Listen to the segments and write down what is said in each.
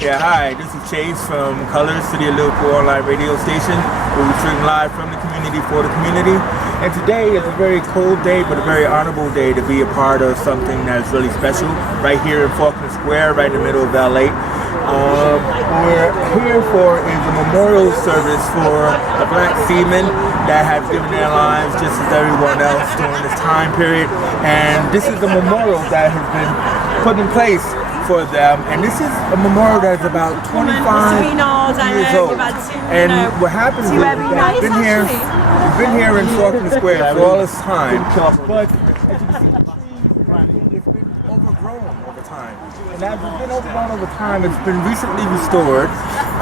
Yeah, hi, this is Chase from Colors, City of Liverpool online radio station, where we stream live from the community for the community. And today is a very cold day, but a very honorable day to be a part of something that's really special right here in Falkner Square, right in the middle of LA. What we're here for is a memorial service for the Black Seamen that have given their lives just as everyone else during this time period. And this is a memorial that has been put in place for them, and this is a memorial that is about 25 years old. And what happens is that we've been here in Falkner Square for all this time, but as you can see, the trees, it's been overgrown over time. And as it's been overgrown over time, it's been recently restored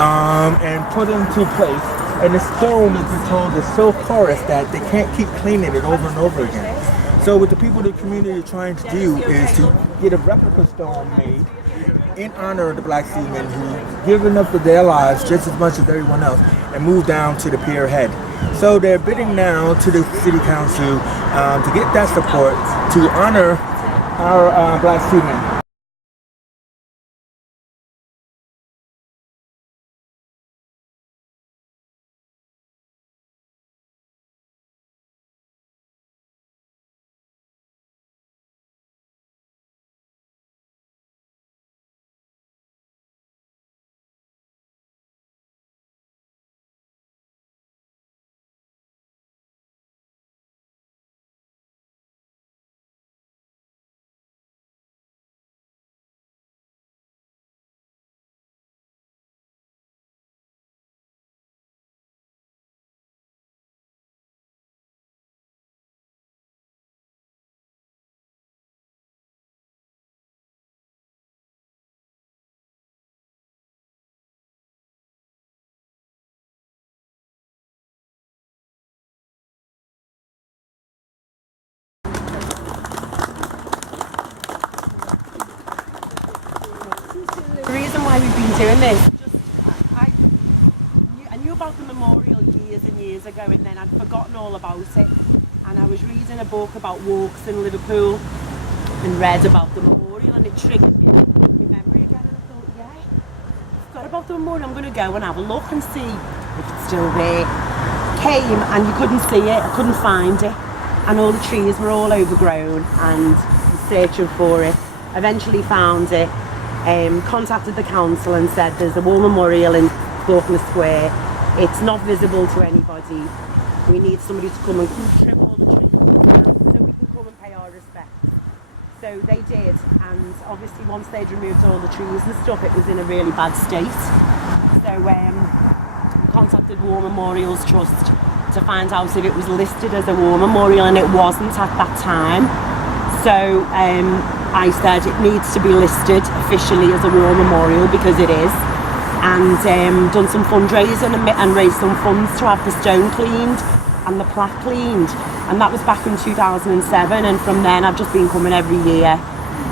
and put into place. And the stone, as we're told, is so porous that they can't keep cleaning it over and over again. So what the people of the community are trying to do is to get a replica stone made in honor of the Black Seamen who've given up their lives just as much as everyone else and moved down to the pier head. So they're bidding now to the city council to get that support to honor our Black Seamen. The reason why we've been doing this, I knew about the memorial years and years ago, and then I'd forgotten all about it. And I was reading a book about walks in Liverpool and read about the memorial, and it triggered me in memory again. And I thought, yeah, I forgot about the memorial. I'm going to go and have a look and see if it's still there. Came and you couldn't see it, I couldn't find it, and all the trees were all overgrown, and was searching for it. Eventually found it. Contacted the council and said there's a war memorial in Falkner Square. It's not visible to anybody. We need somebody to come and trim all the trees so we can come and pay our respects. So they did, and obviously once they'd removed all the trees and stuff, it was in a really bad state. So we contacted War Memorials Trust to find out if it was listed as a war memorial, and it wasn't at that time. So I said it needs to be listed officially as a war memorial, because it is, and done some fundraising and raised some funds to have the stone cleaned and the plaque cleaned, and that was back in 2007. And from then I've just been coming every year,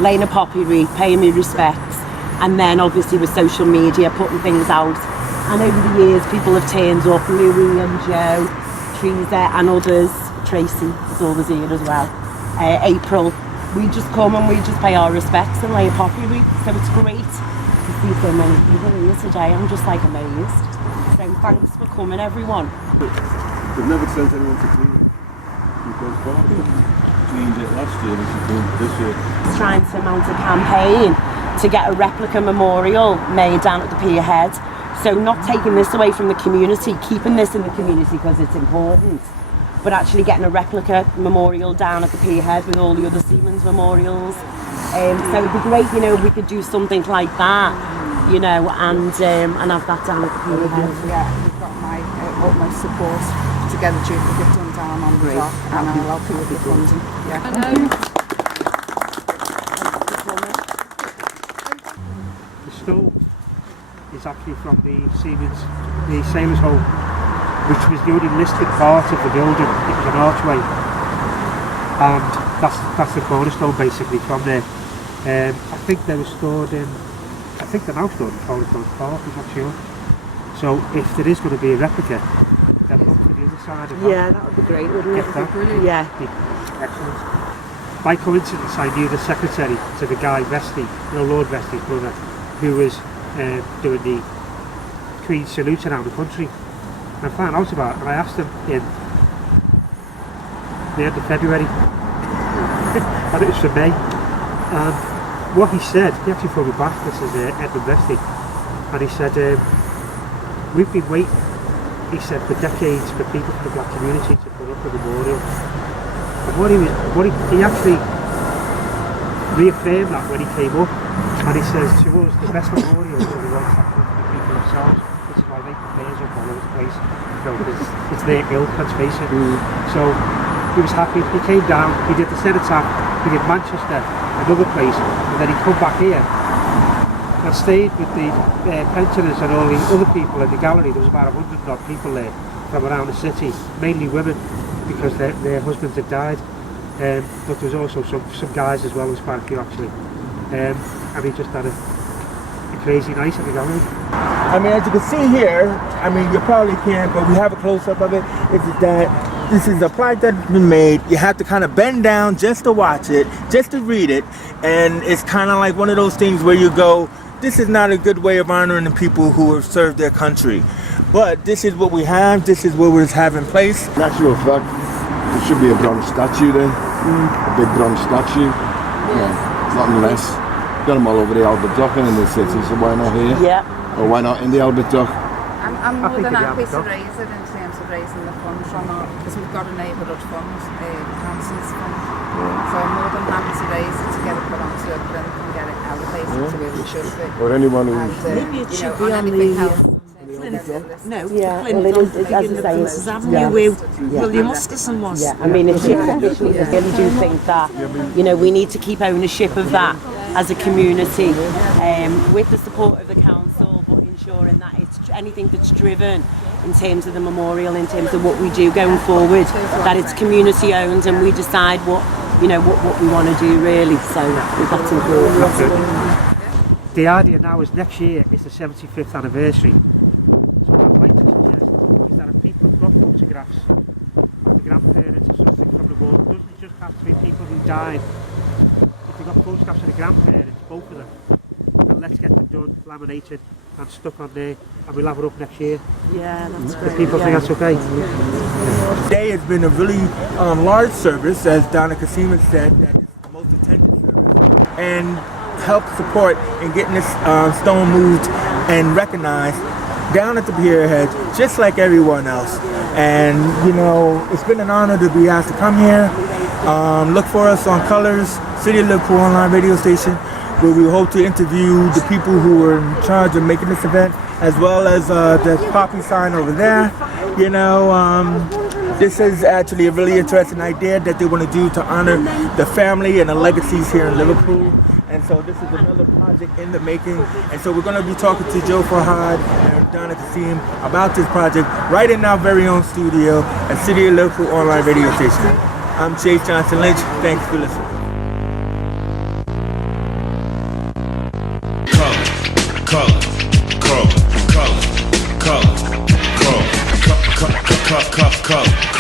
laying a poppy wreath, paying me respects, and then obviously with social media putting things out, and over the years people have turned up, Louis and Joe, Teresa and others, Tracy is always here as well, April. We just come and we just pay our respects and lay a poppy wreath. So it's great to see so many people here today. I'm just like amazed. So thanks for coming, everyone. We've never sent anyone to clean it. Because Barbara cleaned it last year and she cleaned it this year. Trying to mount a campaign to get a replica memorial made down at the pier head. So not taking this away from the community, keeping this in the community because it's important, but actually getting a replica memorial down at the pier head with all the other Seamen's memorials. So it'd be great, you know, if we could do something like that, you know, and have that down at the pier head. Yeah, you've got my utmost support to get the duplicate done down on the dock, and I'll help you with the funding. Yeah. The stove is actually from the Sailors' Home, which was the only listed part of the building. It was an archway, and that's the cornerstone basically from there. I think they were stored in, I think they're now stored in Falkner Park, I'm not sure. So if there is going to be a replica, then look for the other side of that. Yeah, that would be great, wouldn't it? Brilliant. Yeah. Excellent. By coincidence, I knew the secretary to the guy Vesti, Lord Vesti's brother, who was doing the Queen's salute around the country. And I found out about it, and I asked him in the end of February, and it was for May. And what he said, he actually phoned me back, this is Edmund Resty, and he said, we've been waiting, he said, for decades for people from the black community to put up a memorial. And he actually reaffirmed that when he came up, and he says to us, the best memorial is the ones that come from the people themselves, which is why they put theirs up all over the place. You know, it's their guilt, let's face it. So he was happy, he came down, he did the cenotaph, he did Manchester, another place, and then he come back here and stayed with the pensioners and all the other people in the gallery. There was about 100 odd people there from around the city, mainly women, because their husbands had died. But there was also some guys as well, there was quite a few actually. And he just had a crazy night at the gallery. I mean, as you can see here, I mean, you probably can't, but we have a close-up of it, is that this is a plaque that's been made. You have to kind of bend down just to watch it, just to read it, and it's kind of like one of those things where you go, this is not a good way of honoring the people who have served their country. But this is what we have, this is what we have in place. In actual fact, there should be a bronze statue there, a big bronze statue. Yeah, nothing less. Got them all over the Albert Dock and in the city, so why not here? Yeah. Or why not in the Albert Dock? I'm more than happy to raise it in terms of raising the funds from our, because we've got a neighbourhood fund, council's fund. So I'm more than happy to raise it to get it put onto a plinth and get it elevated to where it should be. Or anyone who's... Maybe it should be on anything the else. No, Yeah, Plinth, well, it is, on as the I say, Princess Avenue where William Oscarson was. yeah, I mean, it's traditionally, I really do think that, you know, we need to keep ownership of that as a community, with the support of the council, but ensuring that it's anything that's driven in terms of the memorial, in terms of what we do going forward, that it's community owned and we decide what, you know, what we want to do really. So that's important. The idea now is next year is the 75th anniversary. So what I'd like to suggest is that if people have got photographs of the grandparents or something from the war, it doesn't just have to be people who died. If they've got photographs of the grandparents, both of them, then let's get them done, laminated and stuck on there, and we'll have it up next year. Yeah, that's If great. people think that's okay. Today has been a really large service, as Donica Seaman said, that it's the most attended service, and help support in getting this stone moved and recognized down at the pier head, just like everyone else. And you know, it's been an honor to be asked to come here. Look for us on Colors, City of Liverpool online radio station, where we hope to interview the people who are in charge of making this event, as well as the poppy sign over there. You know, this is actually a really interesting idea that they want to do to honor the family and the legacies here in Liverpool. And so this is another project in the making. And so we're going to be talking to Joe Farhad and Donna Kassim about this project right in our very own studio at City of Liverpool online radio station. I'm Chase Johnson Lynch. Thanks for listening. Color.